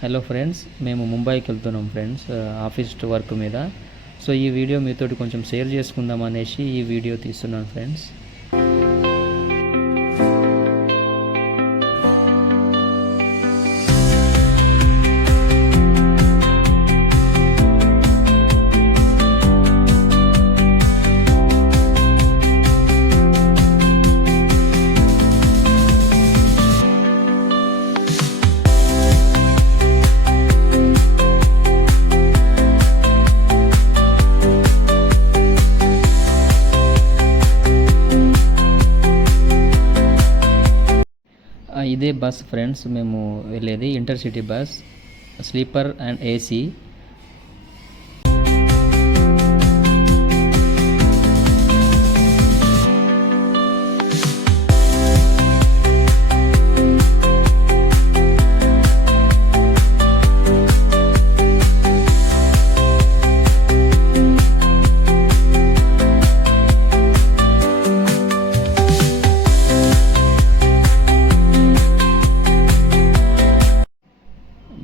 Hello friends, మేము ముంబైకి వెళ్తున్నాం ఫ్రెండ్స్, ఆఫీస్ వర్క్ మీద. సో ఈ వీడియో మీతోటి కొంచెం షేర్ చేసుకుందాం అనేసి ఈ వీడియో తీస్తున్నాను ఫ్రెండ్స్. ఇదే బస్ ఫ్రెండ్స్, మేము వెళ్ళేది intercity bus, sleeper and AC.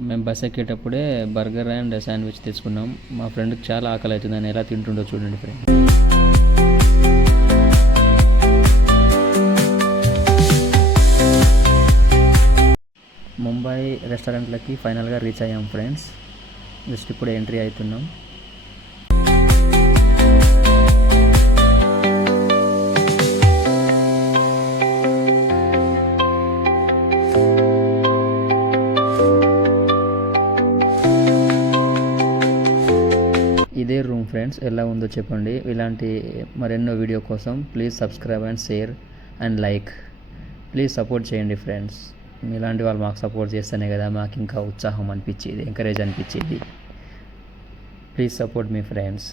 మేము బస్ ఎక్కేటప్పుడే బర్గర్ అండ్ శాండ్విచ్ తీసుకున్నాం. మా ఫ్రెండ్కి చాలా ఆకలి అవుతుంది, అని ఎలా తింటుండో చూడండి ఫ్రెండ్. ముంబై రెస్టారెంట్లకి ఫైనల్గా రీచ్ అయ్యాం ఫ్రెండ్స్. జస్ట్ ఇప్పుడు ఎంట్రీ అవుతున్నాం. ఇదే రూమ్ ఫ్రెండ్స్, ఎలా ఉందో చెప్పండి. ఇలాంటి మరెన్నో వీడియో కోసం please subscribe and share and like. Please support చేయండి ఫ్రెండ్స్. ఇలాంటి వాళ్ళు మాకు సపోర్ట్ చేస్తేనే కదా మాకు ఇంకా ఉత్సాహం అనిపించేది, ఎంకరేజ్ అనిపించేది. ప్లీజ్ సపోర్ట్ మీ ఫ్రెండ్స్.